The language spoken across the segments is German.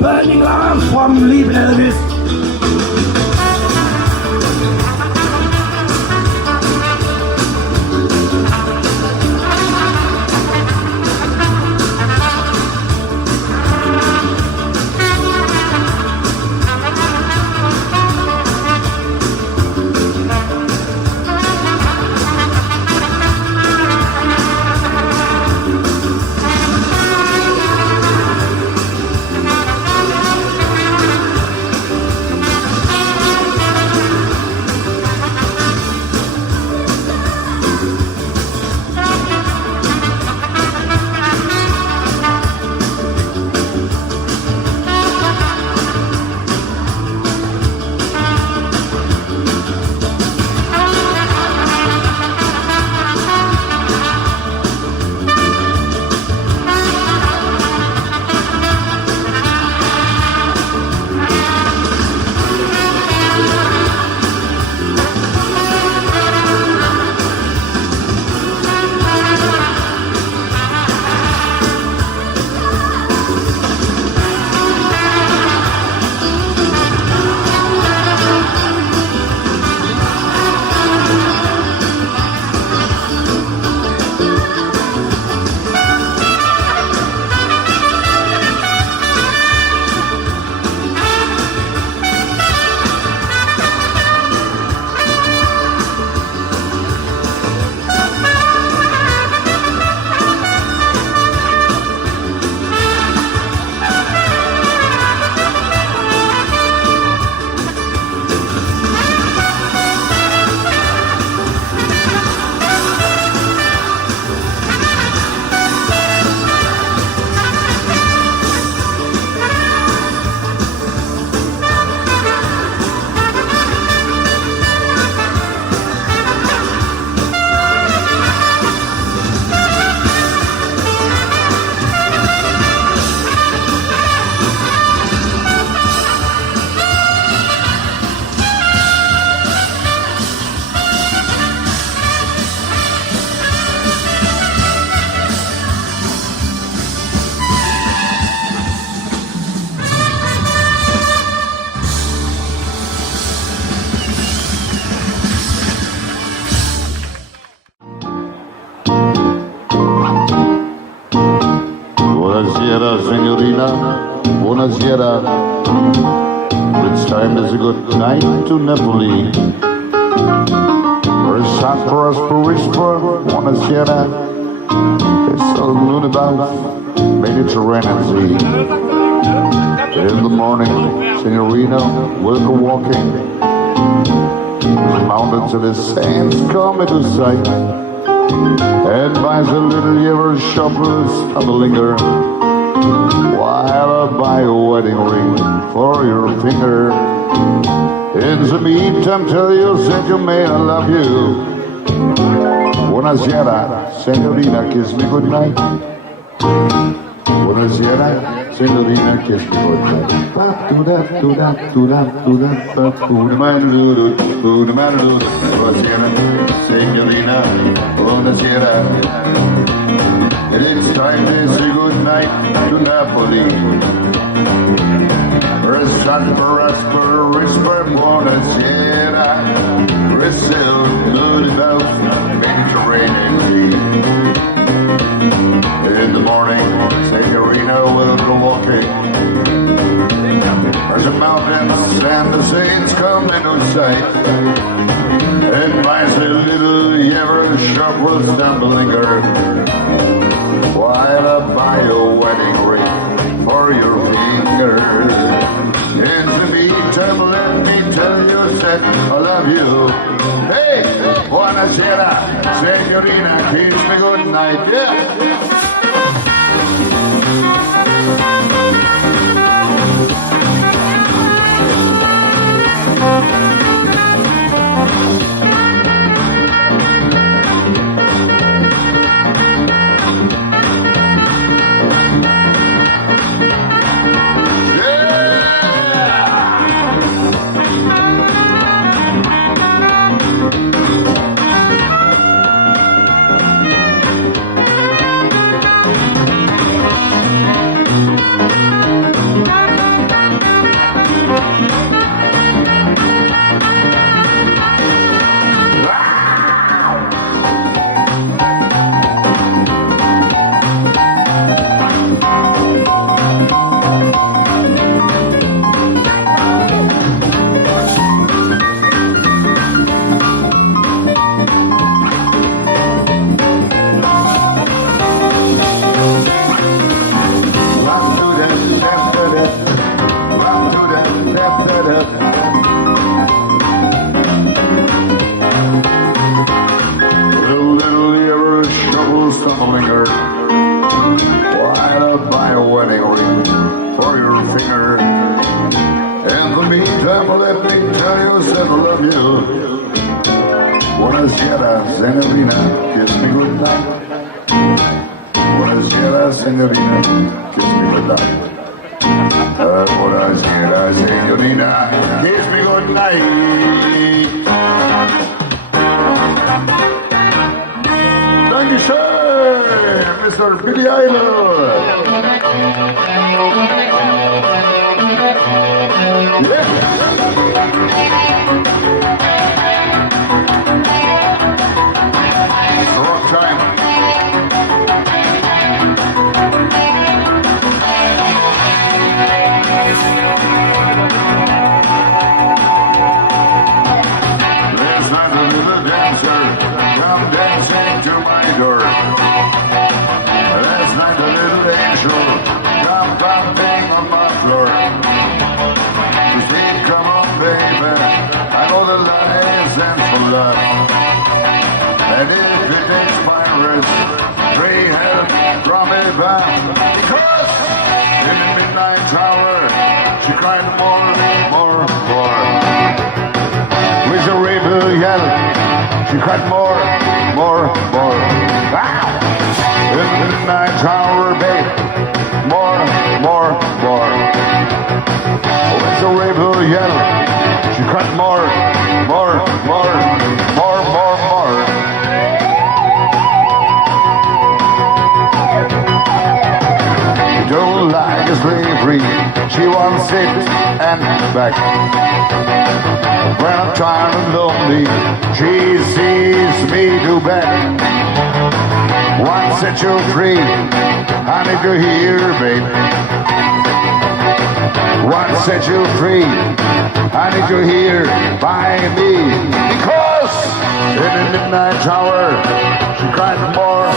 Burning lamp from Liebe Elvis. Buonasera, signorina. Buonasera. It's time is a good night to Napoli. For San Prosperisper, buonasera. It's a moon about Mediterranean Sea. In the morning, signorina, we'll go walking. The mountains and the sands come into sight. And by the little ever shoppers on the linger, while I buy a wedding ring for your finger. In the meantime, tell you, Saint Germain, I love you. Buonasera, signorina, kiss me goodnight. Buonasera, signorina, kiss me goodnight. Buonasera, signorina, buonasera. It is time to say good night to Napoli. San Prosperisper, buonasera. We're still good about Mediterranean Sea. In the morning, signorina will go worship will stumbling her. While I buy your wedding ring for your finger. In the meantime, let me tell you that I love you. Hey, buonasera, signorina, kiss me good night, yeah. Stumbling her. Why not buy a wedding ring for your finger? In the meantime, let me tell you that I love you. Buonasera, signorina, kiss me good night. Buonasera, signorina, kiss me good night. Buonasera, signorina, kiss me good night. Thank you, sir. Mr. Billy Idol. Yeah. Wrong time. There's not a little dancer from dancing to my door. Last night a little angel come bumping on my floor. You think, come on baby, I know the lies and for love. And if it inspires, pray help from above. Because in the midnight hour, she cried more. With a rebel yell, she cried more. Ah! In the midnight hour, babe, more. With a rebel yell, she cried more. She don't like slavery, she wants it and back. When I'm tired and lonely, she sees me do back. Once set you free, I need to hear, babe. Once set you free, I need to hear by me. Because in the midnight hour, she cried more.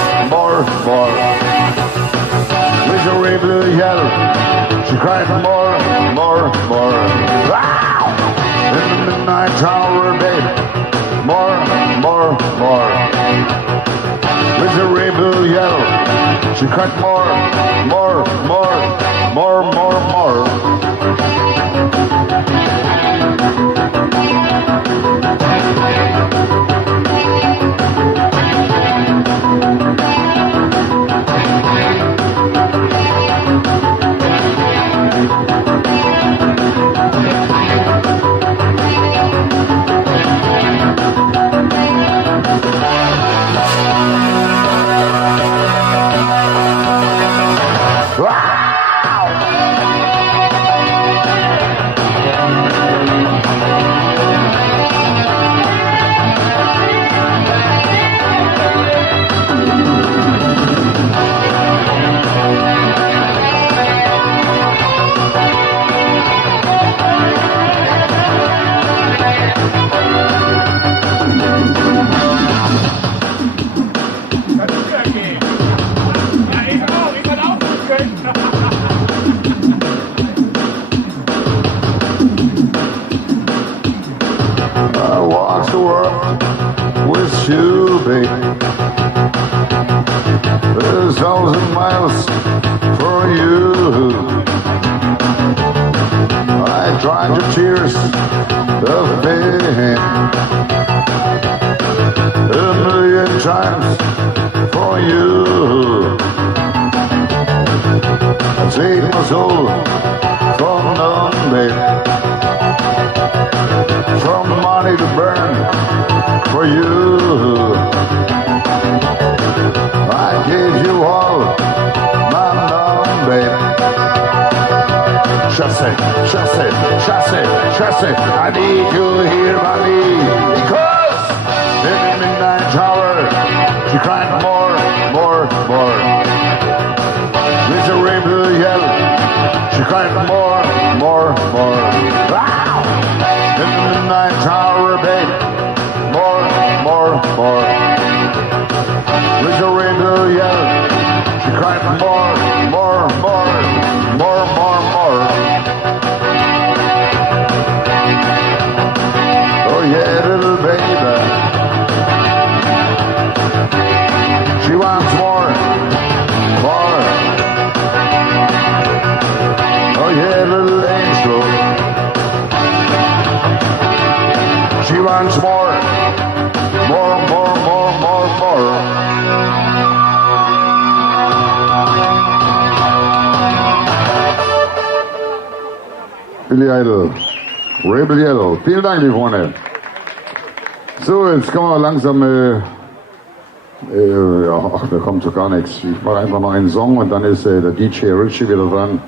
With a rebel yell, she cried more. Ah! In the midnight hour, babe, more. With a rebel yell, she cried more. Wow! 1,000 miles for you. I tried your tears of pain 1,000,000 times for you. I take my soul from none, from money to burn for you. I gave you all my love, babe. Chasse, chasse, chasse, chasse. I need you here by me because in the midnight hour she cried more, more, more. With a rainbow yell, she cried more, more, more. Wow! In the midnight hour, babe, more, more, more. With a rainbow yell, she cried more, more, more, more, more, more. Oh yeah, little baby, she wants more, more. Oh yeah, little angel, she wants more, more, more, more, more, more. Billy Idol, Rebel Yellow. Vielen Dank, liebe Freunde. So, jetzt kommen wir langsam, ja, ach, da kommt so gar nichts. Ich mache einfach noch einen Song und dann ist der DJ Richie wieder dran.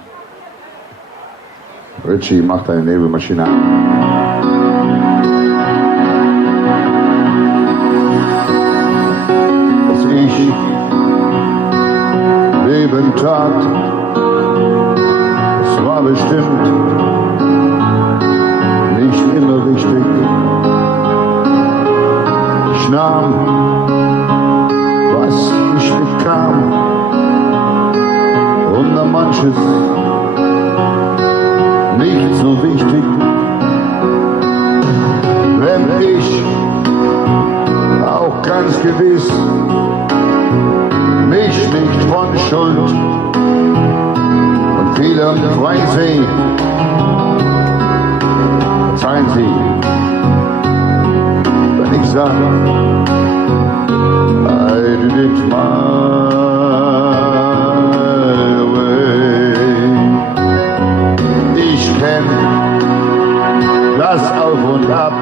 Richie, mach deine Nebelmaschine an. Was ich Leben tat, es war bestimmt nicht immer richtig. Ich nahm, was ich bekam, und dann manches nicht so wichtig. Wenn ich auch ganz gewiss mich nicht von Schuld und Fehlern frei sehe, verzeihen Sie, wenn ich sage, I did it my way. Ich kenn das Auf und Ab,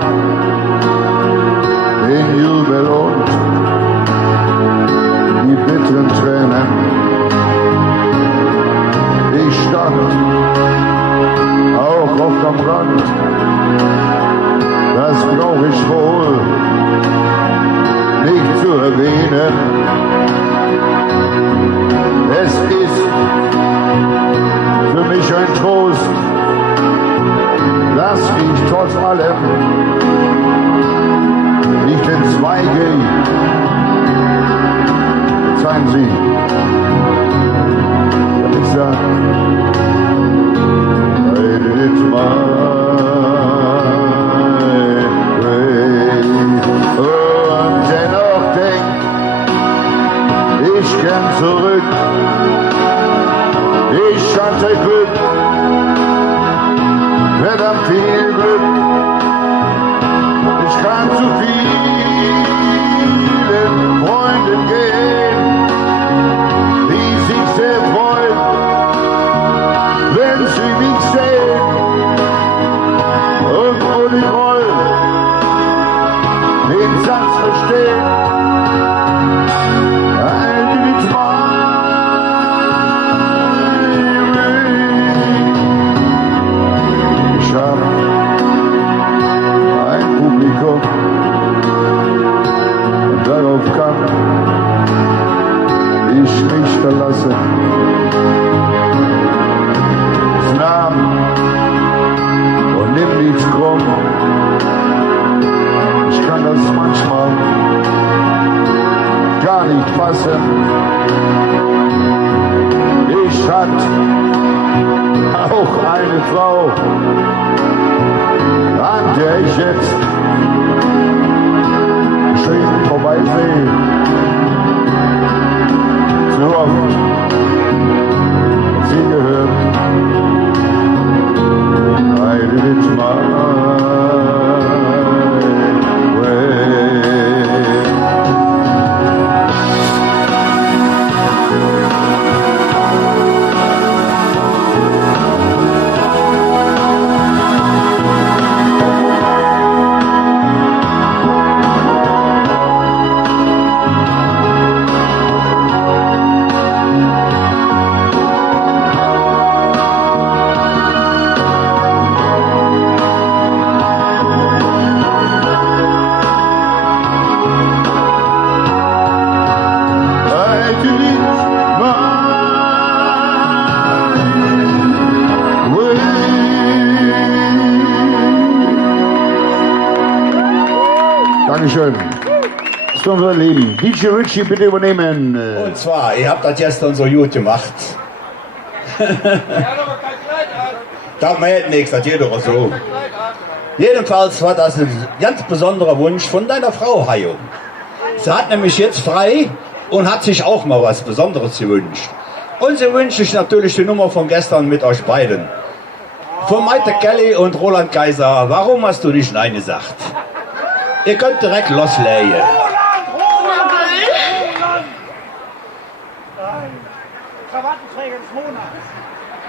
den Jubel und die bitteren Tränen. Ich stand auch oft am Rand, das brauch ich wohl nicht zu erwähnen. Es ist für mich ein Trost, dass ich trotz allem nicht entzweige. Verzeihen Sie, wenn ich sage, I did it my way. Und dennoch denk ich gern zurück. Ich hatte Glück, verdammt viel Glück. Ich kann zu vielen Freunden gehen, die sich sehr freuen, wenn sie mich sehen. Und wo die wollen den Satz verstehen, I did it my way. Ich hab ein Publikum und darauf kann ich mich verlassen. Es nahm und nimm nichts krumm. Ich kann das manchmal gar nicht fassen. Ich hatte auch eine Frau, an der ich jetzt schön vorbeisehe. Zu Dankeschön. Das ist unser Leben. DJ Richie, bitte übernehmen. Und zwar, ihr habt das gestern so gut gemacht. Das macht nichts, das geht doch so. Jedenfalls war das ein ganz besonderer Wunsch von deiner Frau, Hajo. Sie hat nämlich jetzt frei und hat sich auch mal was Besonderes gewünscht. Und sie wünscht sich natürlich die Nummer von gestern mit euch beiden. Von Maite Kelly und Roland Kaiser, warum hast du nicht Nein gesagt? Ihr könnt direkt loslegen.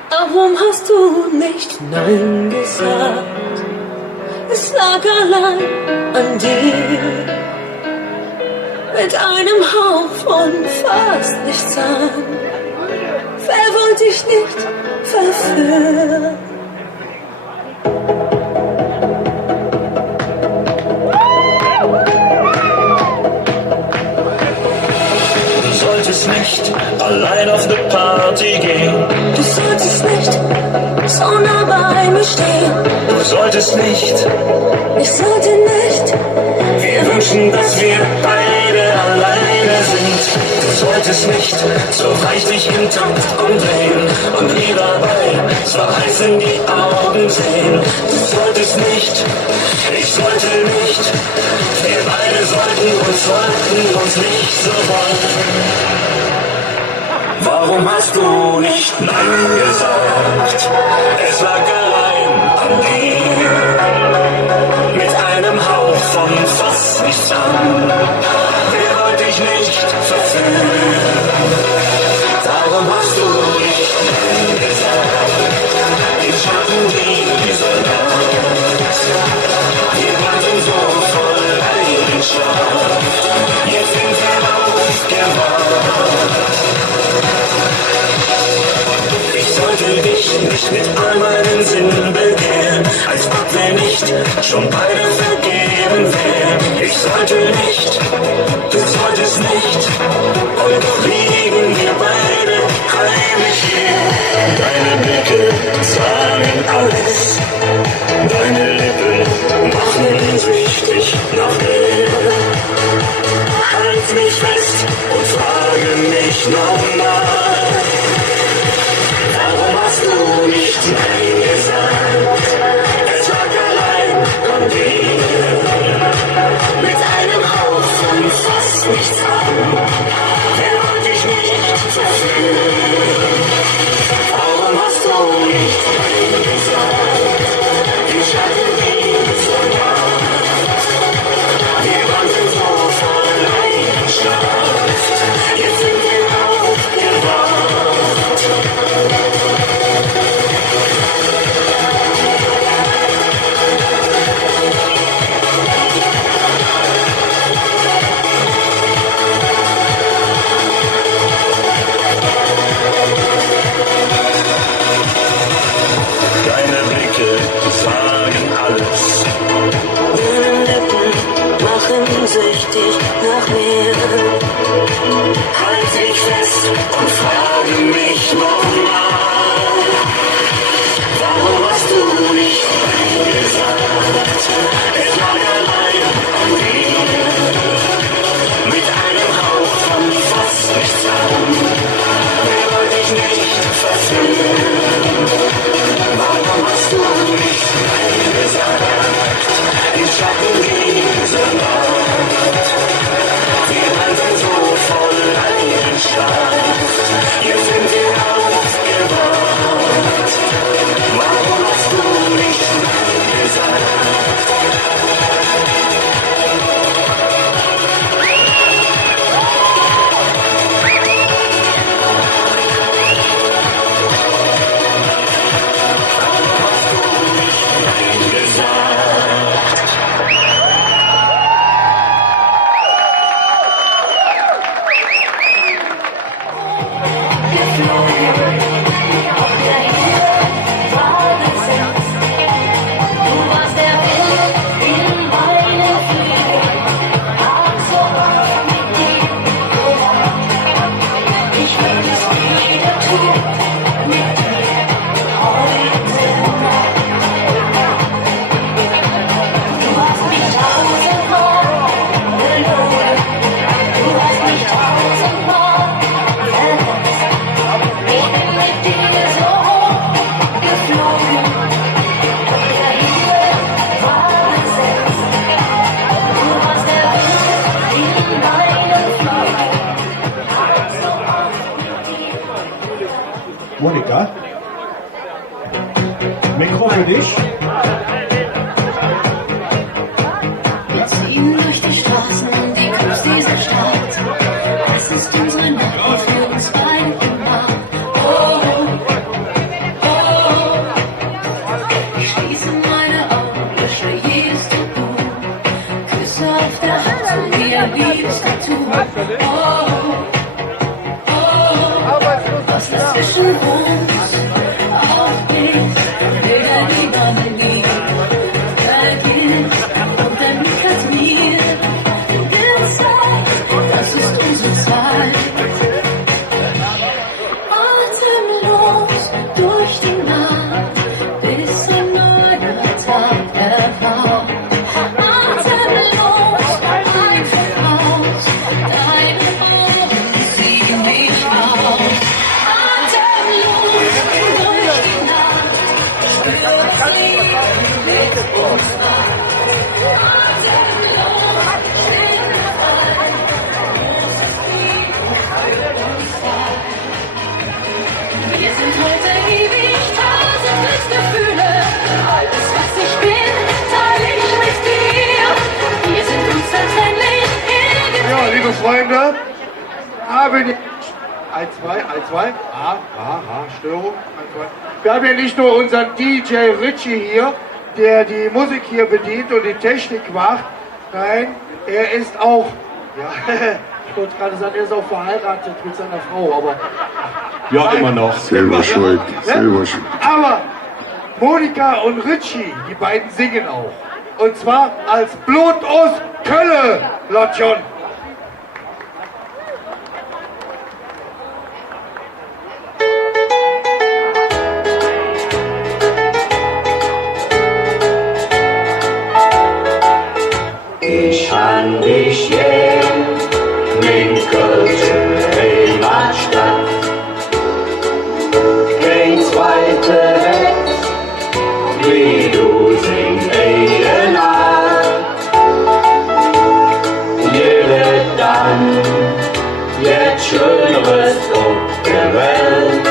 Warum hast du nicht Nein gesagt? Es lag allein an dir. Mit einem Hauch von fast nichts an. Wer wollte dich nicht verführen? Du solltest nicht allein auf eine Party gehen. Du solltest nicht so nah bei mir stehen. Du solltest nicht. Ich sollte nicht. Wir wünschen, dass wir beide alleine sind. Du solltest nicht so reichlich im Takt umdrehen und nie dabei so heiß in die Augen sehen. Du solltest nicht, ich sollte nicht. Wir beide sollten uns nicht so wollen. Warum hast du nicht Nein gesagt? Es lag allein an dir. Mit einem Hauch von fast nichts an. Wer wollte dich nicht verführen? Darum hast du nicht Nein gesagt. Wir schaffen diese Nacht. Wir waren so voll Leidenschaft. Jetzt sind wir aufgewacht. Ich sollte dich nicht mit all meinen Sinnen begehren, als ob wir nicht schon beide vergeben wären. Ich sollte nicht, du solltest nicht, und doch liegen wir beide heimlich hier. Deine Blicke sagen alles, deine Lippen machen süchtig nach mir. Halt mich fest und frage mich nochmal. Warum hast du nicht Nein gesagt? Es lag allein an dir. Mit einem Hauch von fast nichts an. Wer wollte dich nicht verführen? Warum hast du nicht Nein gesagt? Ich hatte diese Nacht. Wir waren so voll Leidenschaft. Jetzt sind wir aufgewacht. Deine Blicke sagen alles. Deine Lippen machen süchtig nach mir. Halt mich fest und frage mich nochmal. Warum hast du nicht Nein gesagt? Es lag allein an dir. Mit einem Hauch von fast nichts an. Wer wollte dich nicht verführen? Warum hast du nicht Nein gesagt? Im Schatten dieser Nacht. Wir waren so voll Leidenschaft. Jetzt sind wir aufgewacht. Warum hast du nicht Nein gesagt? Monika? Mikro für dich. Wir ziehen durch die Straßen, die Clubs dieser Stadt. Das ist unsere Nacht für uns beide immer. Oh, oh. Ich schließe meine Augen, lösche jedes Tattoo. Küsse auf der Hand, so wie ein Liebestattoo. Oh, oh. Was dazwischen uns auf dich, weder die Sonne nie vergisst. Und dann liegt mir der Zeit, das ist unsere Zeit. Atemlos durch die Nacht, bis ein neuer Tag erwacht. Atemlos, einfach raus, deine Augen ziehen mich auf. Atemlos durch die Nacht, spüre das Leben mit uns wach. Wir sind heute ewig, tausend Gefühle. Alles, was ich bin, teile ich mit dir. Wir sind unzertrennlich, Ja, liebe Freunde, haben wir 1, 2, Störung. 1, 2. Wir haben ja nicht nur unseren DJ Richie hier, der die Musik hier bedient und die Technik macht. Nein, er ist auch, ja, ich wollte gerade sagen, er ist auch verheiratet mit seiner Frau, aber Ja, immer noch. Selber schuld, selber schuld. Aber Monika und Richie, die beiden singen auch. Und zwar als Blut aus Kölle, Lotjon. Ich han dich gern, min Kölsche Heimatstadt. Kein zweiter Welt, wie du sing Art. Jede dann, jetzt Schöneres auf der Welt,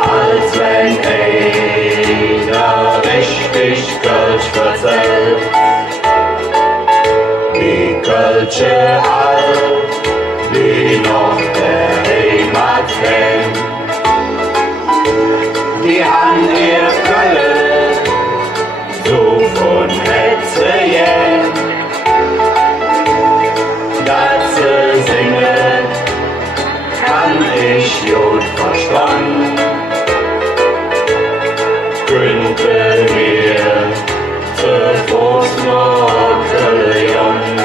als wenn einer richtig Kölsch verzählt. Die Kölsche Hall, die noch der Heimat kennt, die han ihr Kölle so von Hetzehen. Das singen kann ich gut verstanden. Könnte mir zu Fuß noch Köln.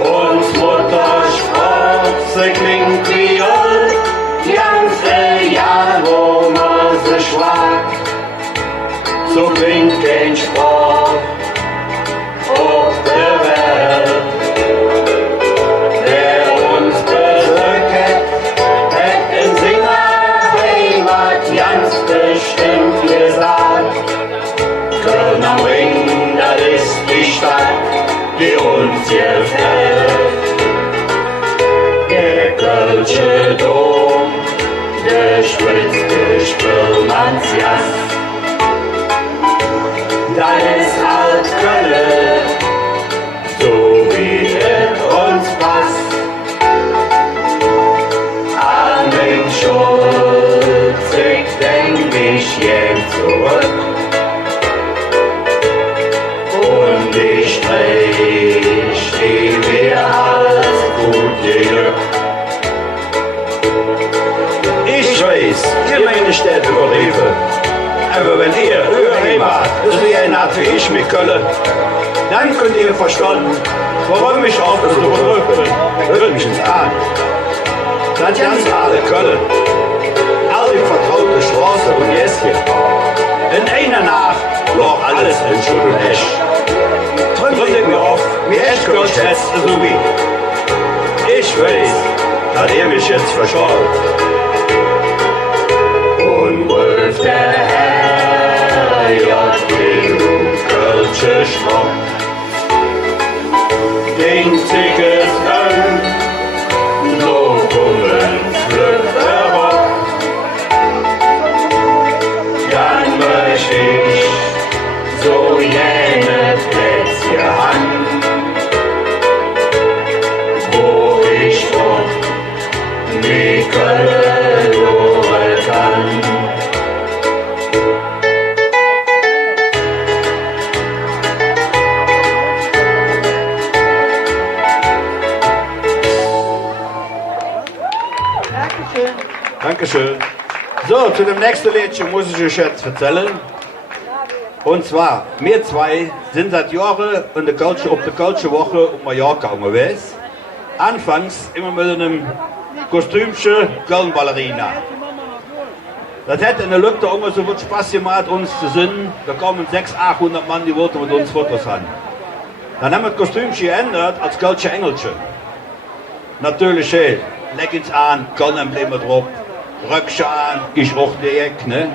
Und Muttersprache, sie klingt wie alt, die ganze Jahr, wo man sie schwagt. So klingt kein Sprach auf der Welt, der uns beglückt, hat in Singer Heimat ganz bestimmt gesagt. Köln am Ring, das ist die Stadt, die uns gefällt. Der Kölsche Dom, der spritzte Spürmannsjas. Das ist alt Köln, so wie es uns passt. An den Schulz, ich denk mich jetzt zurück. Und ich strich mir alles gut Glück. Ich weiß, ihr meine Städte überliefen. Aber wenn ihr eure Heimat ist wie ein Art wie ich mit Köln, dann könnt ihr verstanden, warum ich auch so berührt bin. Hört mich ins An. Das ganz alle Köln, all die vertraute Straße und Gästchen. In einer Nacht lag alles in Schutt und Esch. Drückt mir auf, wie echt Kölsch jetzt so wie. Ich weiß, dass ihr mich jetzt verschaut. Und Wolf der Herr, J.G. Kölsche Schmuck. Den Zickes Gang, so kommen Dankeschön. So, zu dem nächsten Liedchen muss ich euch jetzt erzählen. Und zwar, wir zwei sind seit Jahren auf der Culture Woche auf Mallorca unterwegs. Anfangs immer mit einem Kostümchen Ballerina. Das hätte in der Lüfte immer so viel Spaß gemacht, uns zu singen. Da kommen 600, 800 Mann, die wollten mit uns Fotos haben. Dann haben wir das Kostümchen geändert als Culture Engelchen. Natürlich, hey, Leggings an, Embleme drauf, Röckchen an, ich auch die Eck, ne?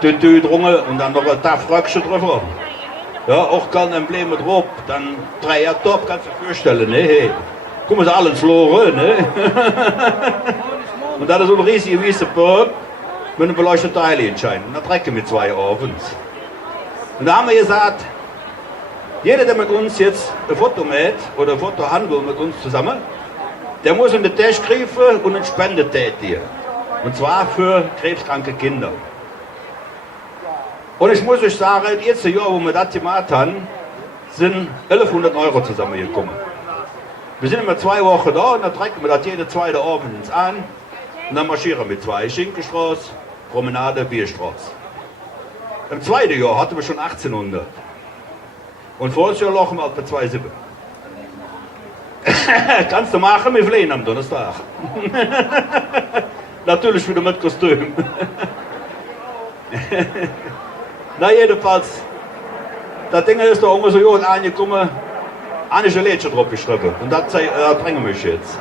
Tütü drunge und dann noch ein Taff-Röckchen drüber. Ja, auch Embleme drauf, dann 3 Jahre Top, kannst du dir vorstellen, ne? Hey, guck mal, alle verloren, ne? Und dann ist so ein riesiger weißer Pop mit einem beleuchteten Teilchenschein. Und dann trecken wir 2 abends. Und da haben wir gesagt, jeder, der mit uns jetzt ein Foto macht oder ein Foto handelt mit uns zusammen, der muss in den Tisch greifen und eine Spende tätigen. Und zwar für krebskranke Kinder. Und ich muss euch sagen, das erste Jahr, wo wir das gemacht haben, sind 1100 Euro zusammengekommen. Wir sind immer 2 Wochen da und dann trecken wir das jede zweite Abend an. Und dann marschieren wir 2. Schinkenstraße, Promenade, Bierstraße. Im zweiten Jahr hatten wir schon 1800. Und voriges Jahr lachen wir halt bei 2,7. Kannst du machen, wir fliehen am Donnerstag. Natürlich wieder mit Kostüm. Na jedenfalls, das Ding ist da immer so gut angekommen, eine Liedchen drauf geschrieben. Und das bringen wir jetzt.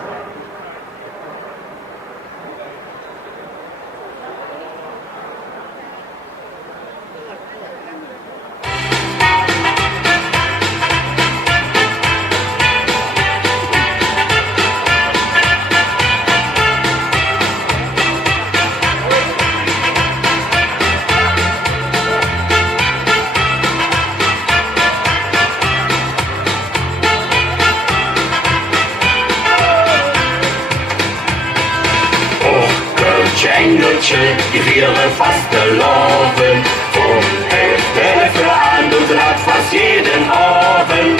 Engelchen, die wäre fast gelaufen. Vom Hälfte an und hat fast jeden Abend.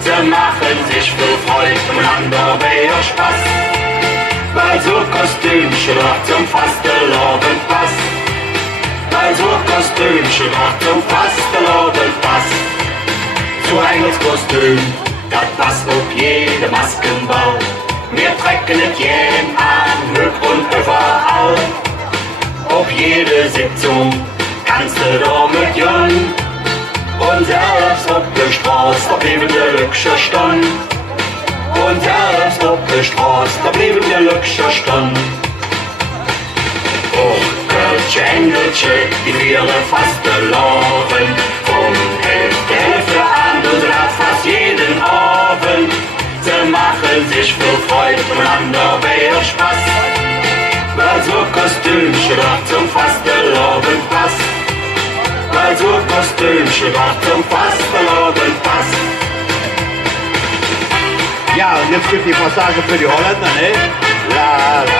Sie machen sich viel Freude und haben dabei auch Spaß. Weil so Kostümchen auch zum Fastenabend passt. Weil so Kostümchen auch zum Fastenabend passt. So ein Engelskostüm, das passt auf jede Maskenbau. Wir trecken es jeden an, hoch und überall. Auf jede Sitzung kannst du damit jön. Und selbst auf der Straße, da blieben die Lückscher stehen. Und selbst auf der Straße, da blieben die Lückscher stehen. Och, Kölsche Engelchen, die wäre fast gelaufen. Vom Hälfte an und hat fast jeden Abend. Sie machen sich viel Freude und haben dabei auch Spaß. Weil so Kostümchen auch zum Fastenabend passt. Weil so Kostümchen auch zum Fastenabend passt. Ja, und jetzt kommt die Passage für die Holländer, ne? La, la.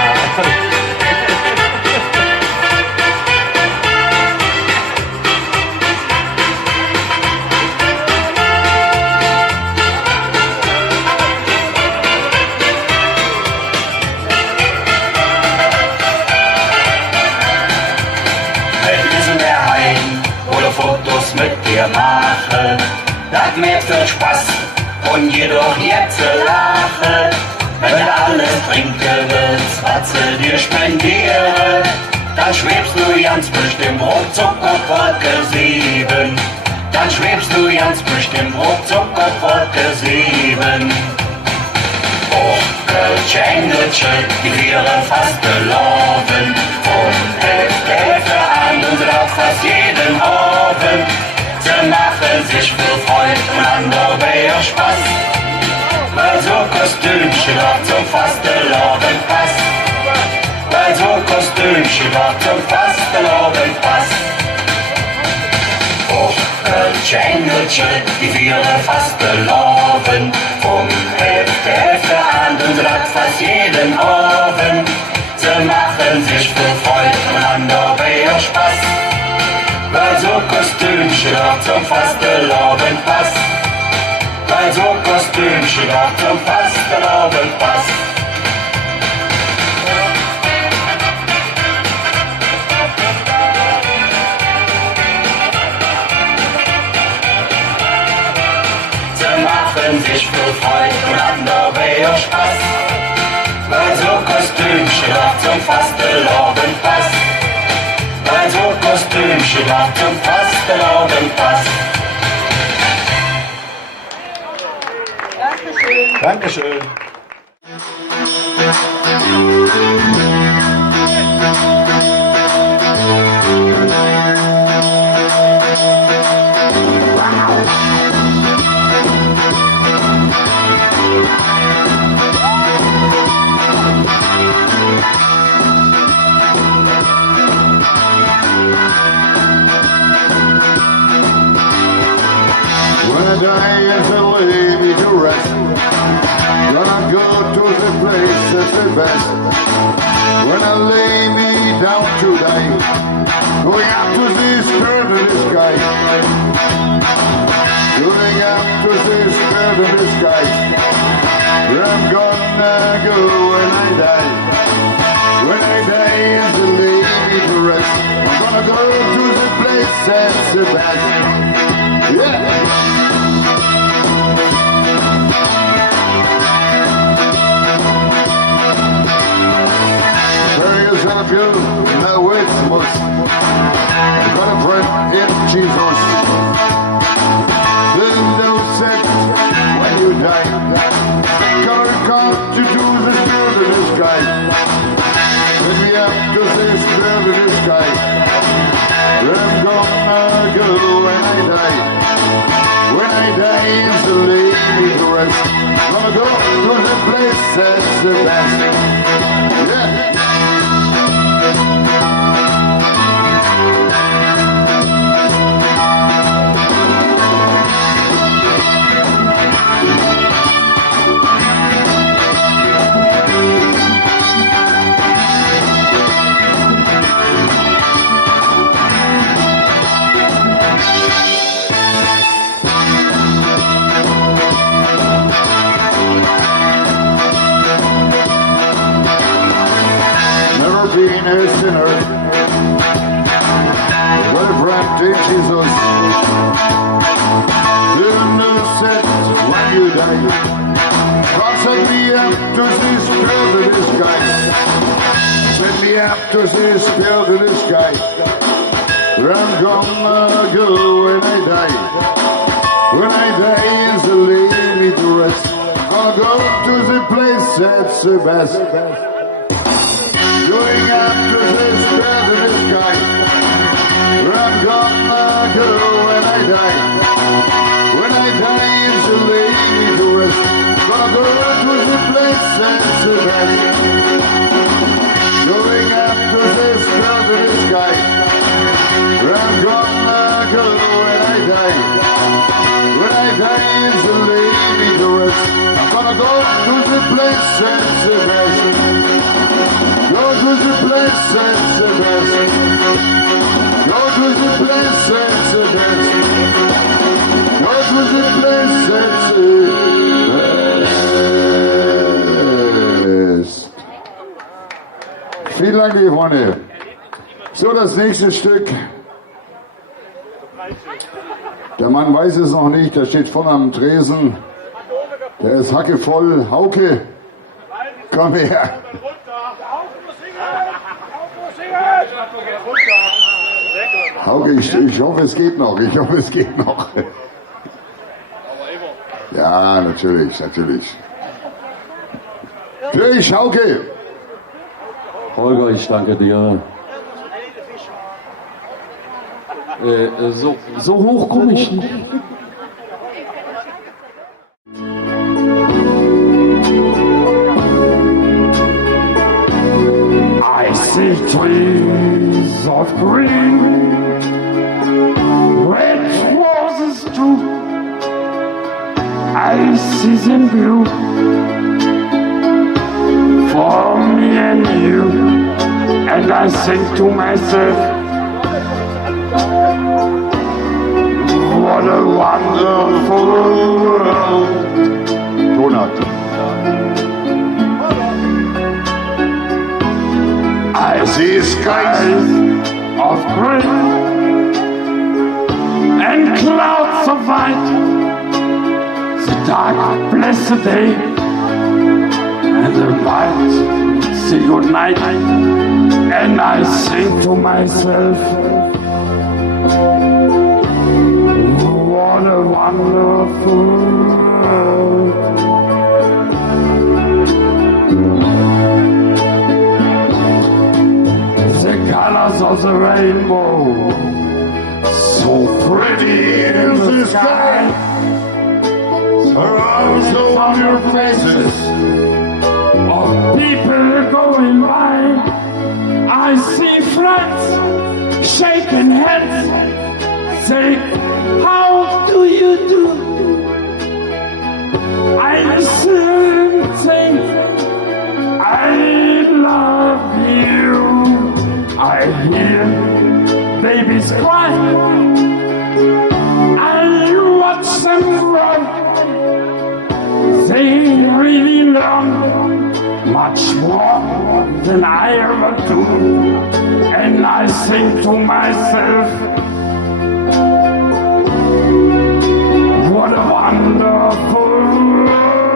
Fotos mit dir machen, das mir viel Spaß und jedoch jetzt lache. Wenn du alles trinken willst, was sie dir spendieren, dann schwebst du ganz bestimmt ruckzuck auf Wolke 7. Dann schwebst du ganz bestimmt ruckzuck auf Wolke 7. Och, Kölsche Engelchen, die wären fast gelaufen. Von Hälfte an und drauf fast jeden Abend. Sie machen sich viel Freude und haben dabei auch Spaß. Weil so Kostümchen auch zum Fastenabend passt. Weil so Kostümchen auch zum Fastenabend passt. Och, Kölsche Engelchen, die wären fast gelaufen. Vom Hälfte an und drauf fast jeden Abend. Sie machen sich viel Freude und haben dabei auch Spaß. Weil so Kostümchen auch zum Fastenabend passt. Weil so Kostümchen auch zum Fastenabend passt. nur Spaß. Mein Zirkuskostümchen auch zum Fastelavendpass. Mein Zirkuskostümchen auch zum Fastelavendpass. Dankeschön. When I die and to lay me to rest, gonna go to the place that's the best. When I lay me down to die, going up to the spirit of the sky, going up to the spirit of the sky, where I'm gonna go when I die. When I die and to lay me to rest, I'm gonna go to the place that's the best. Yeah. Yourself, you know it's most. I've got a friend in Jesus. The note said when you die, God come to do the spirit of the sky. Let me up to the spirit of the sky. Where I'm gonna go when I die. When I die, it's a lady to rest. Gonna go to the place that's the best. Yeah. Being a sinner, but a friend in Jesus. The news said when you die, God send me up to the spirit of the sky. Send me up to the spirit of the sky. Where I'm gonna go when I die. When I die, is a lay me to rest. Gonna go to the place that's the best. Going up to the spirit of the sky, where I'm gonna go when I die. When I die, it's a lady to rest. Gonna go to the place that's the best. Going up to the spirit of the sky, where I'm gonna go when I die. When I die, it's a lady to rest. I'm gonna go to the place that's the best. Go to the place that's the best. Go to the place that's the best. Go to the place that's the best. Vielen Dank, liebe Freunde. So, das nächste Stück. Der Mann weiß es noch nicht, der steht vorne am Tresen. Der ist hackevoll. Hauke, komm her. Hauke, ich hoffe, es geht noch. Ich hoffe, es geht noch. Ja, natürlich, natürlich. Durch, Hauke. Holger, ich danke dir. So hoch komme ich nicht. I see trees of green, red roses too. I see them blue for me and you, and I think to myself, what a wonderful world. Donut. I see skies of grey and clouds of white. The dark, blessed day say goodnight, and I think to myself, what a wonderful world. The colors of the rainbow, so pretty in the sky, around so on your faces of people going by. I see friends shaking hands, say, how do you do? I listen, think, I love you. I hear babies cry, I watch them grow. They really learn much more than I ever do. And I think to myself, what a wonderful world.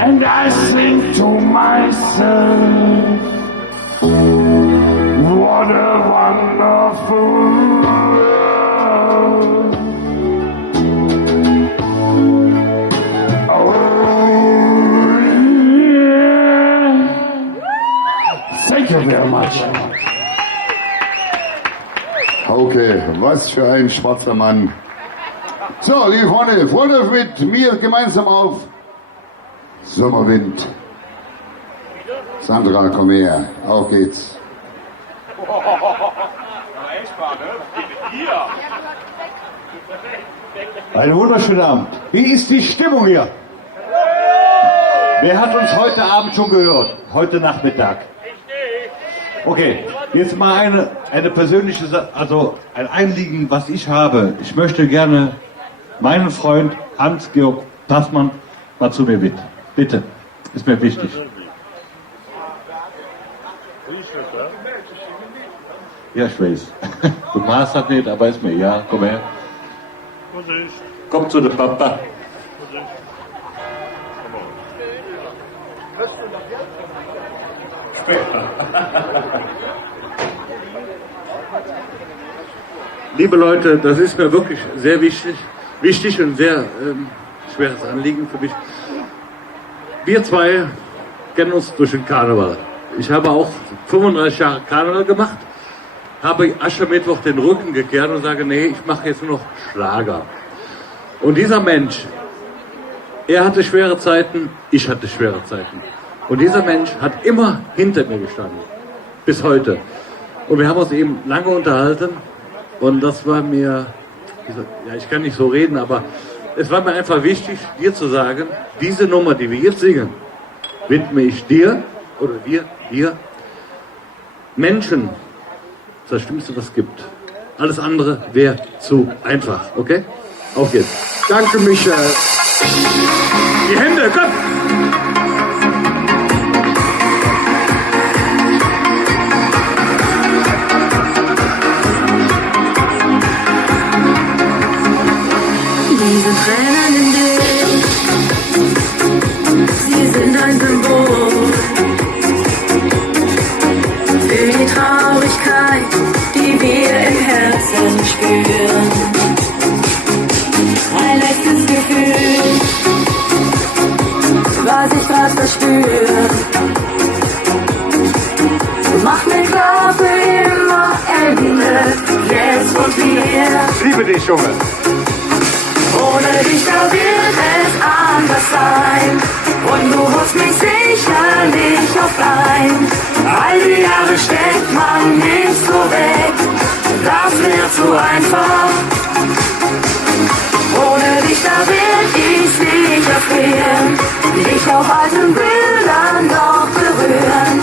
And I think to myself, what a wonderful world. Oh, yeah. Thank you very much. Okay, was für ein schwarzer Mann. So, liebe Freunde, freut euch mit mir gemeinsam auf Sommerwind. Sandra, komm her, auf geht's. Einen wunderschönen Abend. Wie ist die Stimmung hier? Wer hat uns heute Abend schon gehört? Heute Nachmittag. Okay, jetzt mal eine persönliche Sache, also ein Anliegen, was ich habe. Ich möchte gerne meinen Freund Hans-Georg Passmann mal zu mir bitten. Bitte, ist mir wichtig. Ja, ich weiß. Du machst das nicht, aber ist mir, ja, komm her. Komm zu der Papa. Liebe Leute, das ist mir wirklich sehr wichtig und sehr schweres Anliegen für mich. Wir zwei kennen uns durch den Karneval. Ich habe auch 35 Jahre Karneval gemacht, habe Aschermittwoch den Rücken gekehrt und sage, nee, ich mache jetzt nur noch Schlager. Und dieser Mensch, er hatte schwere Zeiten, ich hatte schwere Zeiten. Und dieser Mensch hat immer hinter mir gestanden, bis heute. Und wir haben uns eben lange unterhalten und das war mir, ja, ich kann nicht so reden, aber es war mir einfach wichtig, dir zu sagen, diese Nummer, die wir jetzt singen, widme ich dir oder dir, Menschen, das Schlimmste, was es gibt. Alles andere wäre zu einfach, okay? Auf geht's. Danke, Michael. Die Hände, komm! Diese Tränen in dir, sie sind ein Symbol für die Traurigkeit, die wir im Herzen spüren. Ein letztes Gefühl, was ich grad verspüre, macht mir klar für immer Ende, jetzt und hier. Ich liebe dich, Junge. Ohne dich, da wird es anders sein. Und du holst mich sicherlich oft ein. All die Jahre steckt man nicht so weg. Das wäre zu einfach. Ohne dich, da werd ich sicher frieren. Dich auf alten Bildern noch berühren.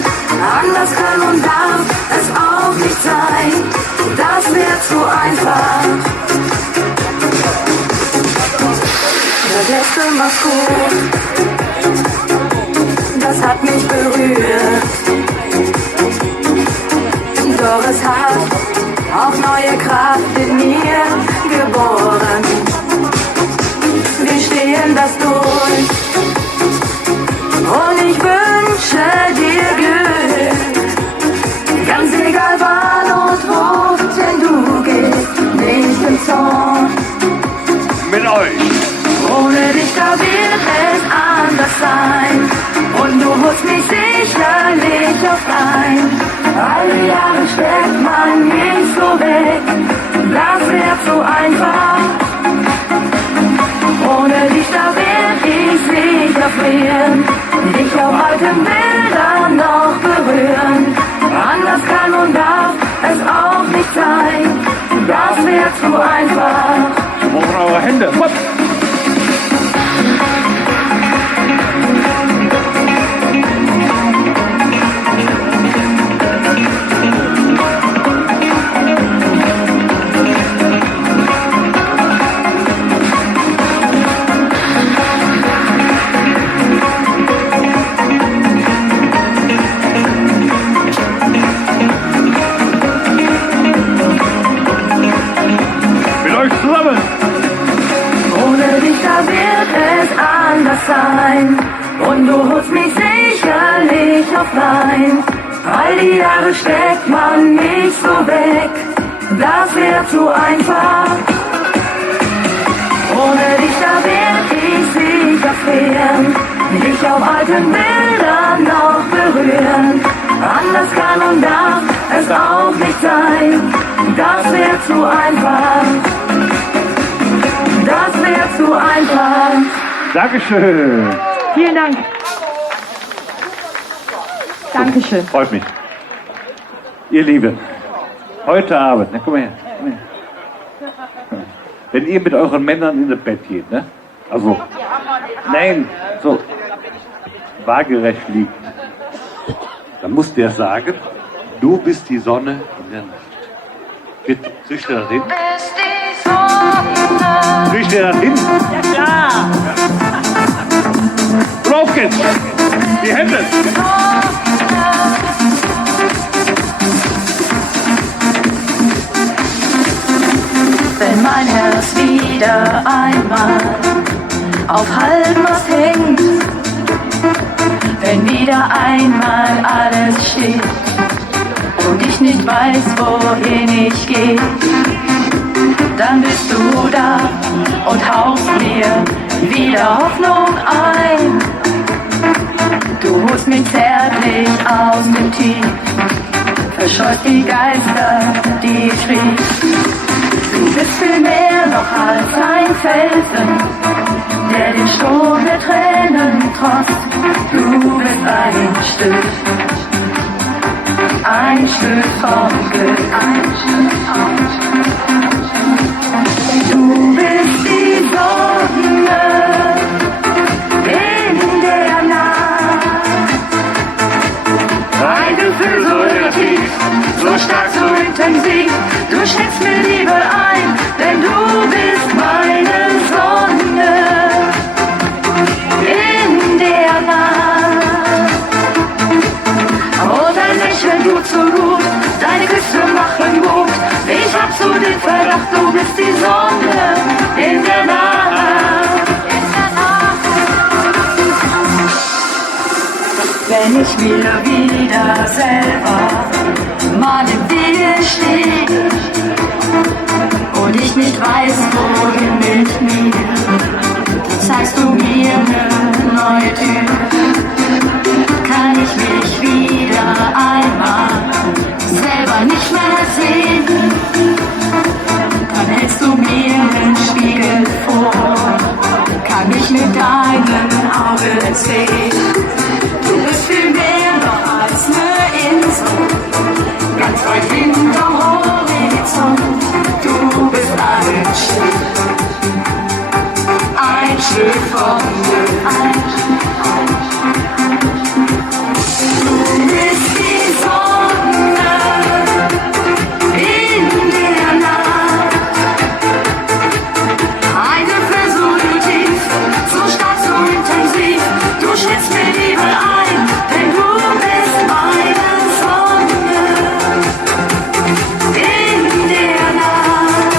Anders kann und darf es auch nicht sein. Das wäre zu einfach. Das letzte war's gut, das hat mich berührt. Doch es hat auch neue Kraft in mir geboren. euch. Ohne dich, da wird es anders sein. Und du holst mich sicherlich oft ein. Alle Jahre steckt man nicht so weg. Das wär zu einfach. Ohne dich, da werd ich sicher frieren. Dich auf alten Bildern noch berühren. Anders kann und darf es auch nicht sein. Das wär zu einfach. Brauchen eure Hände. Hopp. Sein. Und du holst mich sicherlich oft ein. All die Jahre steckt man nicht so weg. Das wär zu einfach. Ohne dich, da werd ich sicher frieren. Dich auf alten Bildern noch berühren. Anders kann und darf es auch nicht sein. Das wär zu einfach. Das wär zu einfach. Dankeschön. Vielen Dank. Dankeschön. Freut mich. Ihr Lieben, heute Abend, na, komm mal her. Wenn ihr mit euren Männern in das Bett geht, ne? Also, nein, so waagerecht liegt, dann muss der sagen, du bist die Sonne in der Nacht. Kriegt ihr das hin? Kriegt ihr das hin? Ja klar. Und auf geht's! Die Hände! Wenn mein Herz wieder einmal auf Halbmast hängt, wenn wieder einmal alles steht und ich nicht weiß, wohin ich gehe, dann bist du da und hauchst mir wieder Hoffnung ein. Du holst mich zärtlich aus dem Tief, verscheust die Geister, die ich rief. Du bist viel mehr noch als ein Felsen, der den Sturm der Tränen trotzt. Du bist ein Stück vom Glück. Du bist die Sonne in der Nacht. Ein Gefühl so tief, so stark, so intensiv. Du schenkst mir Liebe ein, denn du bist meine Sonne in der Nacht. Oh, dein Lächeln tut so gut, deine Küsse machen Mut. Ich hab so den Verdacht, du bist die Sonne in der Nacht. Wenn ich mir wieder selber mal im Wege stehe und ich nicht weiß, wohin mit mir, zeigst du mir eine neue Tür. Kann ich mich wieder einmal selber nicht mehr sehen, dann hältst du mir den Spiegel vor, kann ich mit deinen Augen sehen. Du bist viel mehr noch als eine Insel, ganz weit hinterm Horizont. Du bist ein Stück von mir. Du bist die Sonne in der Nacht. Eine Versuch tief, so stark, so intensiv. Du schenkst mir Liebe ein, denn du bist meine Sonne in der Nacht.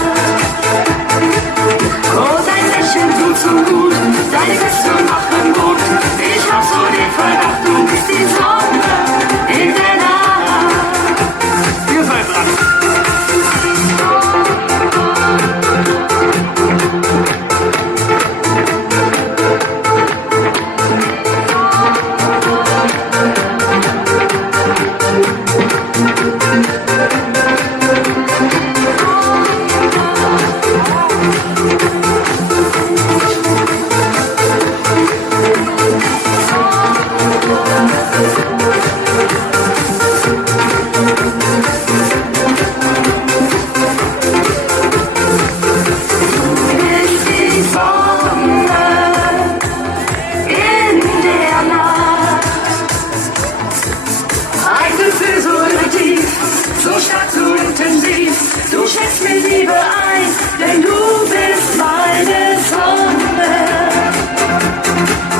Du schenkst mir Liebe ein, denn du bist meine Sonne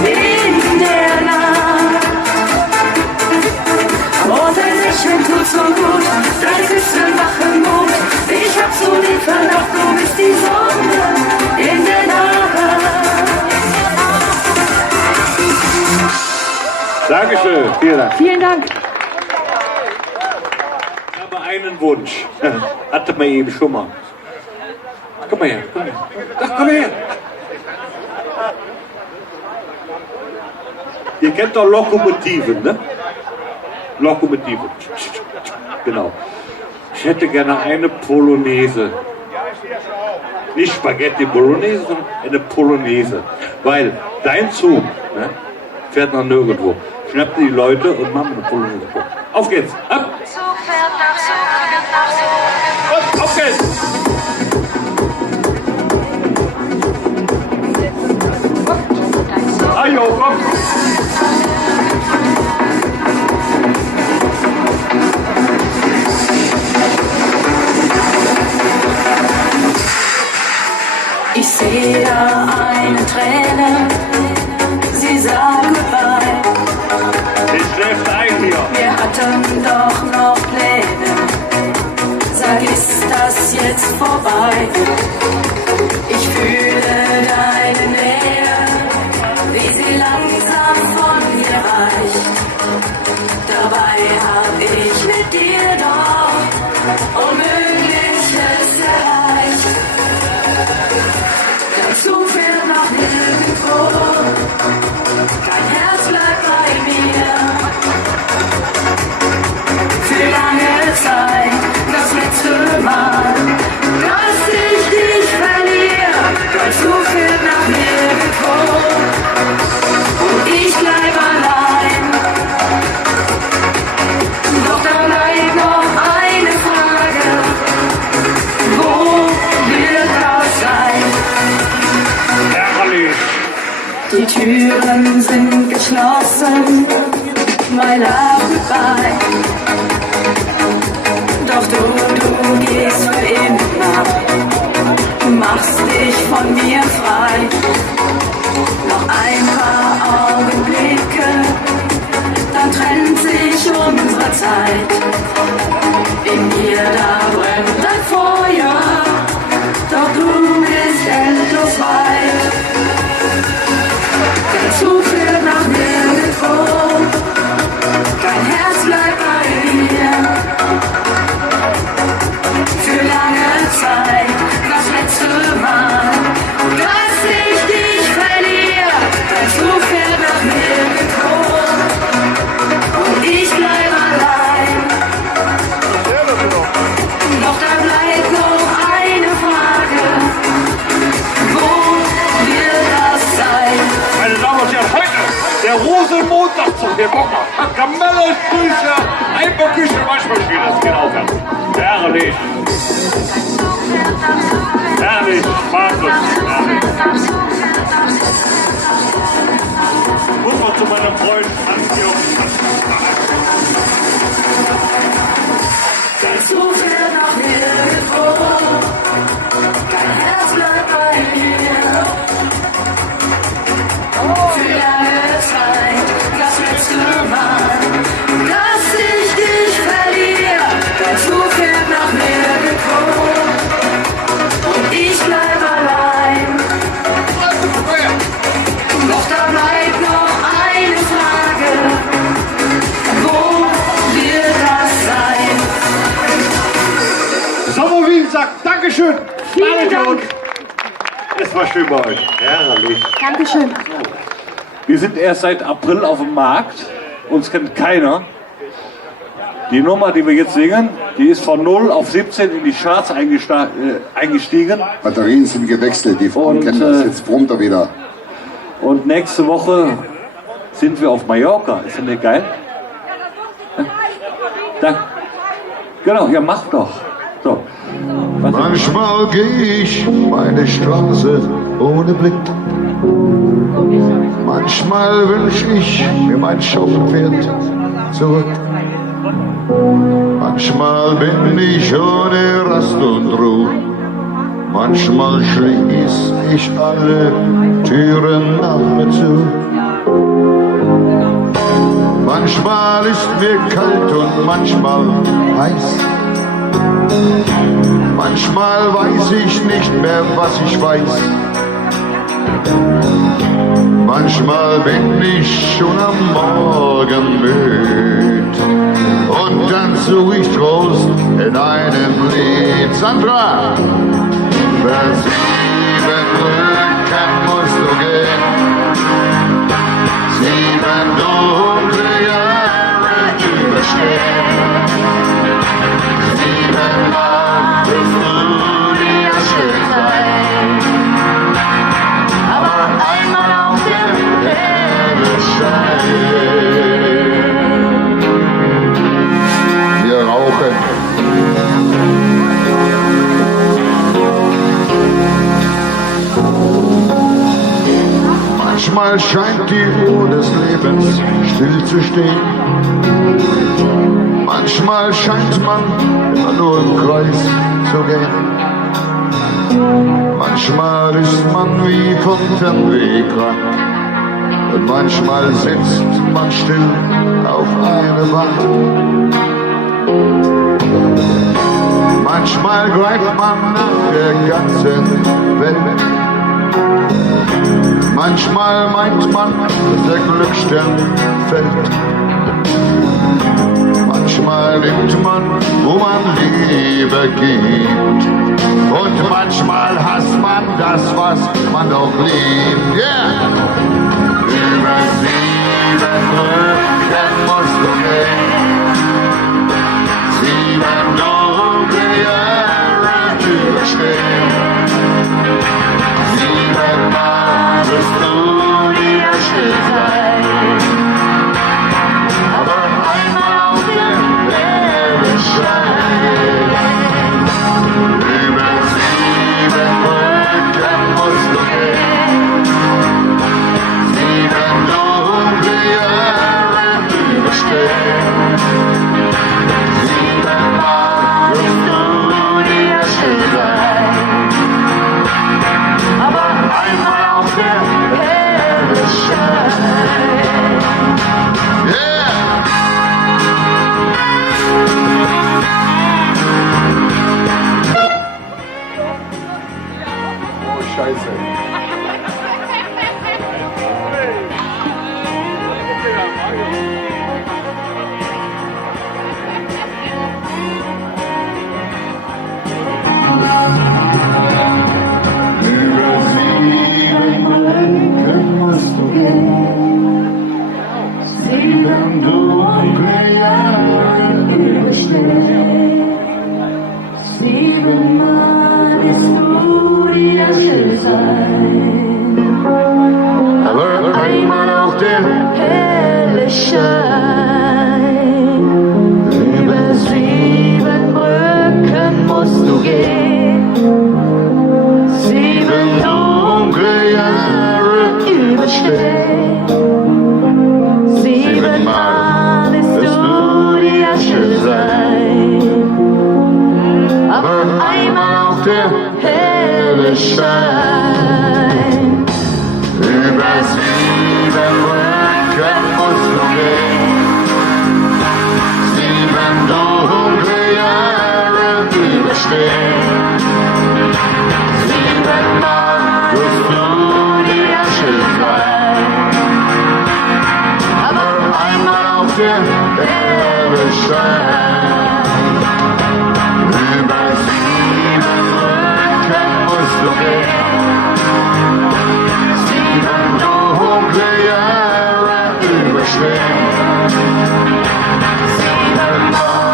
in der Nacht. Und dein Lächeln tut so gut, deine Küsse machen Mut. Ich hab so lieb verdacht, du bist die Sonne in der Nacht. Dankeschön, vielen Dank. Vielen Dank. Ich habe einen Wunsch. Hatte man eben schon mal. Komm mal her, komm her. Ach, komm her. Ihr kennt doch Lokomotiven, ne? Lokomotive. Genau. Ich hätte gerne eine Polonaise. Nicht Spaghetti Bolognese, sondern eine Polonaise. Weil dein Zug, ne, fährt nach nirgendwo. Schnappt die Leute und machen eine Polonaise vor. Auf geht's. Ab. Und auf geht's. Hallo, komm. Ich sehe eine Träne, sie sagt goodbye. Ich schläft ein hier. Wir hatten doch noch Pläne, sag, ist das jetzt vorbei? Ich fühle deine Nähe, wie sie langsam von mir reicht. Dabei hab ich mit dir doch Unmögliches erreicht. Der Zug fährt nach nirgendwo, dein Herz bleibt bei mir. Für lange Zeit, das letzte Mal, dass ich dich verliere. Dein Zug fährt nach nirgendwo und ich bleib allein. Doch da bleibt noch eine Frage: Wo wird das sein? Herrlich. Die Türen sind geschlossen, my love, goodbye. Doch du gehst für immer, machst dich von mir frei. Noch ein paar Augenblicke, dann trennt sich unsere Zeit. In mir da brennt ein Feuer, doch du bist endlos weit. Der Zug fährt nach nirgendwo, dein Herz bleibt bei mir. Für lange Zeit, das letzte Mal, dass ich dich verliere. Dein Zug fährt nach nirgendwo und ich bleib allein. Doch da bleibt noch eine Frage: Wo wird das sein? Meine Damen und Herren, heute der Rosenmontagszug. Wir gucken mal. Kamelle, Grüße, Einbauküche, Waschmaschine. Das geht aufwärts. Herrlich. Herrlich, Markus. Herrlich. Muss man zu meinem Freund Hans-Georg. Dein Zug fährt nach nirgendwo, dein Herz bleibt bei mir. Für lange Zeit, das letzte Mal, dass ich dich verliere. Dein Zug fährt nach nirgendwo und ich bleib allein. Doch da bleibt noch eine Frage: Wo wird das sein? Samowin sagt Dankeschön. Vielen Dank. Es war schön bei euch. Herrlich. Dankeschön. Wir sind erst seit April auf dem Markt. Uns kennt keiner. Die Nummer, die wir jetzt singen, die ist von 0 auf 17 in die Charts eingestiegen. Batterien sind gewechselt, die Frauen kennen das, jetzt brummt er wieder. Und nächste Woche sind wir auf Mallorca. Ist das nicht geil? Da. Genau, ja, mach doch. So. Manchmal gehe ich meine Straße ohne Blick. Manchmal wünsche ich mir mein Schaufelpferd zurück. Manchmal bin ich ohne Rast und Ruhe. Manchmal schließ ich alle Türen nach mir zu. Manchmal ist mir kalt und manchmal heiß. Manchmal weiß ich nicht mehr, was ich weiß. Manchmal bin ich schon am Morgen müd. Und dann such ich Trost in einem Lied. Sandra! Über 7 Brücken musst du gehen. 7 dunkle Jahre überstehen. 7-mal wirst du dir schön sein. Aber einmal auf der Erde scheint. Wir rauchen. Manchmal scheint die Uhr des Lebens still zu stehen. Manchmal scheint man immer nur im Kreis zu gehen. Manchmal ist man wie vom Fernweh krank. Und manchmal sitzt man still auf einer Wand. Manchmal greift man nach der ganzen Welt. Manchmal meint man, dass der Glücksstern fällt. Manchmal nimmt man, wo man Liebe gibt. Und manchmal hasst man das, was man doch liebt. Yeah! Über 7 Brücken musst du gehen. 7 dunkle Jahre überstehen. 7-mal wirst du dir schön sein. Aber einmal auf der Erde scheint. Über 7 Brücken musst du gehen. 7 dunkle Jahre überstehen. 7-mal wirst du dir schön sein. Aber einmal auf der Erde scheint. Yeah! Oh, Scheiße. Über 7 Brücken musst du gehen. 7 dunkle Jahre überstehen. 7-mal wirst du dir schön sein. Aber einmal auf der Erde scheint. Über 7 Brücken musst du gehen. 7 dunkle Jahre überstehen. 7-mal wirst du dir schön sein. Aber einmal auf der Erde scheint. Über 7 Brücken musst du gehen. 7 dunkle Jahre überstehen. 7-mal wirst du dir schön sein. Aber einmal auf der Erde scheint. Über 7 Brücken musst du gehen. 7 dunkle Jahre überstehen. 7-mal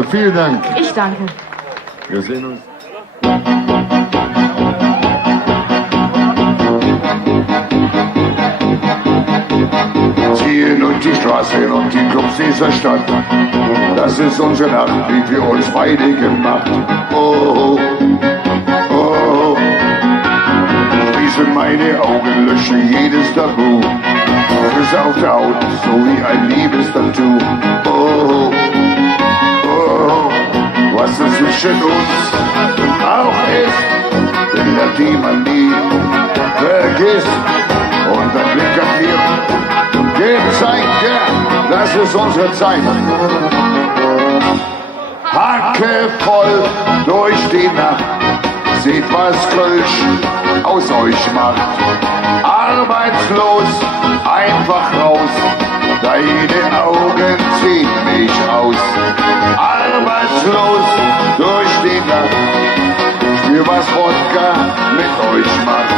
Toll, vielen Dank. Ich danke. Wir sehen uns. Ziehen und die Straßen und die Clubs dieser Stadt. Das ist unsere Nacht, die wir uns beide gemacht. Oh, oh, oh. Schließe meine Augen, lösche jedes Tabu. Küsse auf der Haut, so wie ein Liebestattoo. Oh, oh, was ist zwischen uns auch ist, Bilder, die man nie vergisst. Und ein Blick an mir, gezeigt, ja, das ist unsere Zeit. Hackevoll durch die Nacht, seht was Kölsch aus euch macht. Arbeitslos, einfach raus, deine Augen ziehen mich aus. Arbeitslos durch die Nacht, spür was Wodka mit euch macht.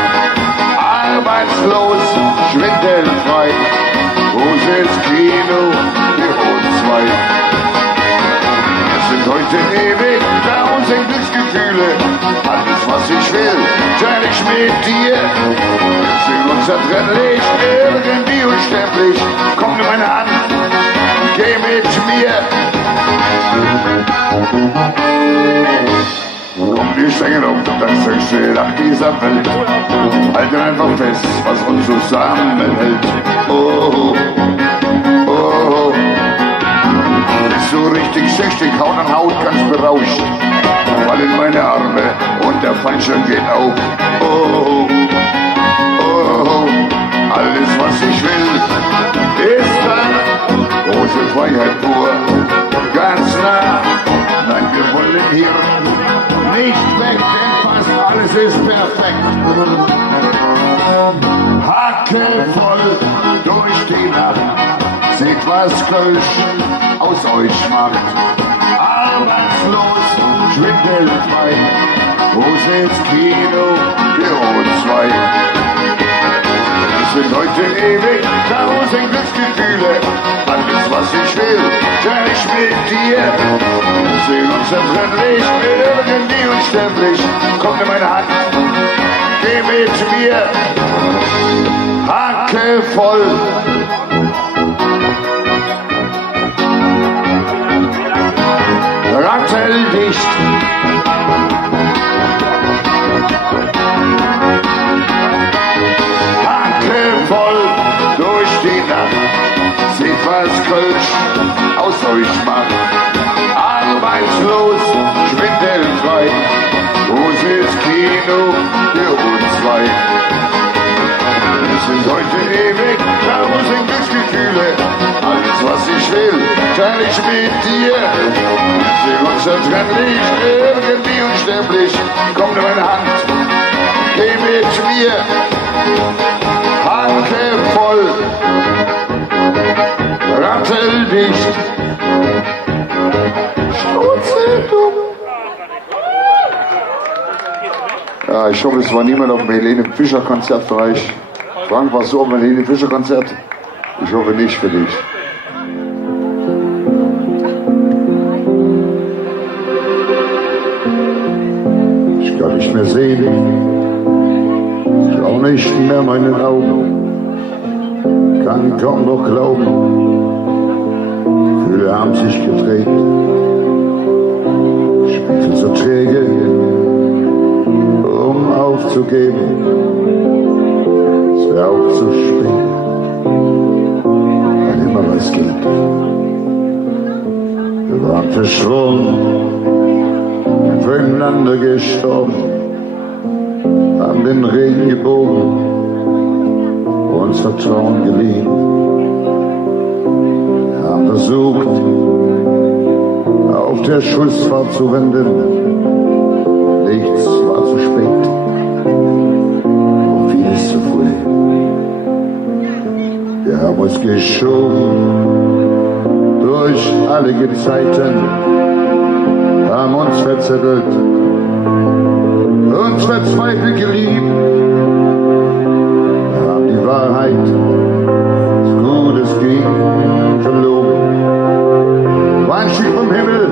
Arbeitslos, schwindelfrei, großes Kino für uns zwei. Wir sind heute ewig, 1000 Glücksgefühle, alles was ich will, teile ich mit dir. Wir sind unzertrennlich, irgendwie unsterblich, komm in meine Hand, geh mit mir. Komm, wir steigen auf das höchste Dach dieser Welt, halten einfach fest, was uns zusammenhält. Oh, oh, oh. Bist so richtig süchtig, Haut an Haut, ganz berauscht, fall in meine Arme und der Fallschirm geht auf. Oh, oh, oh, alles was ich will, ist da, große Freiheit pur, ganz nah. Nein, wir wollen hier nicht weg, denn fast alles ist perfekt. Hackevoll durch die Nacht, seht was Kölsch aus euch macht. Arbeitslos, schwindelfrei, großes Kino für uns zwei. Wir sind heute ewig, 1000 Glücksgefühle, alles was ich will, teile ich mit dir. Wir sehen uns unzertrennlich, irgendwie unsterblich, komm in meine Hand, geh mit mir. Hackevoll. Ratteldicht. Hackevoll durch die Nacht, seht was Kölsch aus euch macht. Arbeitslos, schwindelfrei, großes Kino für uns zwei. Wir sind heute ewig, 1000 Glücksgefühle, alles was ich will, teile ich mit dir. Wir sind unzertrennlich, irgendwie unsterblich, komm in meine Hand, geh mit mir. Hackevoll, ratteldicht, strutzeldumm. Ja, ich hoffe, es war niemand auf dem Helene Fischer Konzert für euch. Frank, warst du auf dem Helene Fischer Konzert? Ich hoffe nicht für dich. Ich kann nicht mehr sehen, schau nicht mehr meinen Augen, kann kaum noch glauben, Gefühle haben sich gedreht, ich bin viel zu träge, um aufzugeben, es wäre auch zu spät, weil immer was geht. Wir waren verschwunden, füreinander gestorben, haben den Regen gebogen, uns Vertrauen geliehen. Wir haben versucht, auf der Schussfahrt zu wenden, nichts war zu spät und vieles zu früh. Wir haben uns geschoben durch alle Gezeiten, haben uns verzettelt, uns verzweifelt geliebt. Wir haben die Wahrheit, so gut es ging, verloren. War ein Stück vom Himmel,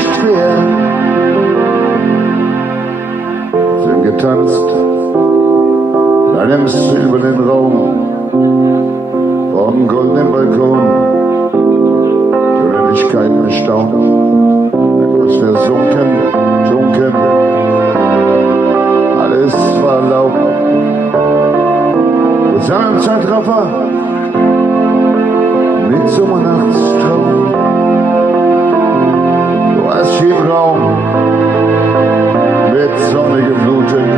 nicht fair. Sind getanzt in einem silbernen Raum vom goldenen Balkon. Die Unendlichkeit erstaunt, etwas versunken, dunkel. Alles war erlaubt. Und sang im Zeitraffer mit Sommernachtstraum. Du warst hier im Raum mit Sonne geflutet,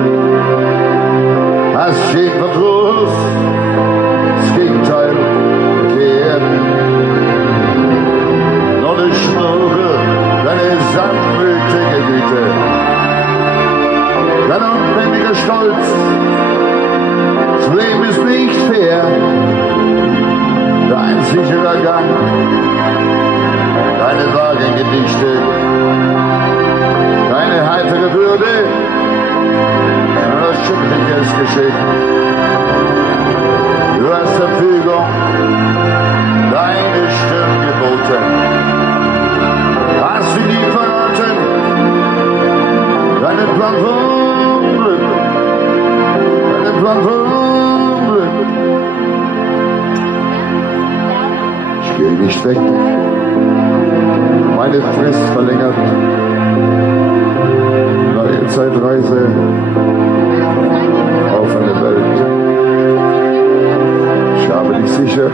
hast jeden Verdruss, das Gegenteil gekehrt. Noch eine Schnurre, deine sanftmütige Güte, dein unbändiger Stolz. Das Leben ist nicht fair, dein sicherer Gang, deine vagen Gedichte, deine heitere Würde, ein unerschütterliches Geschick. Du hast Verfügung, deine Stirn geboten, hast du nie verraten, deinen Plan vom Glück, deinen Plan vom Glück. Ich gehe nicht weg, meine Frist verlängert, neue Zeitreise auf eine Welt. Ich habe dich sicher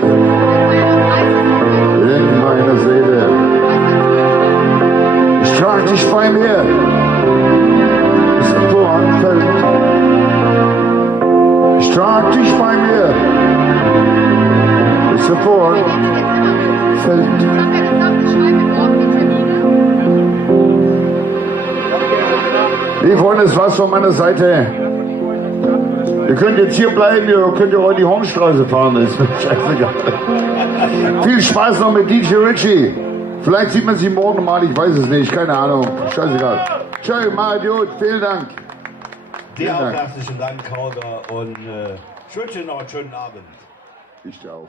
in meiner Seele. Ich trage dich bei mir, bis der Vorhang fällt. Ich trage dich bei mir, bis der Vorhang fällt. Liebe Freunde, das war's von meiner Seite. Ihr könnt jetzt hier bleiben, ihr könnt ja auch in die Hornstraße fahren, das ist mir scheißegal. Viel Spaß noch mit DJ Richie. Vielleicht sieht man sie morgen mal, ich weiß es nicht, keine Ahnung. Scheißegal. Tschö, mach gut, vielen Dank. Dir auch herzlichen Dank, Holger, und ich wünsche dir noch einen schönen Abend. Ich dir auch.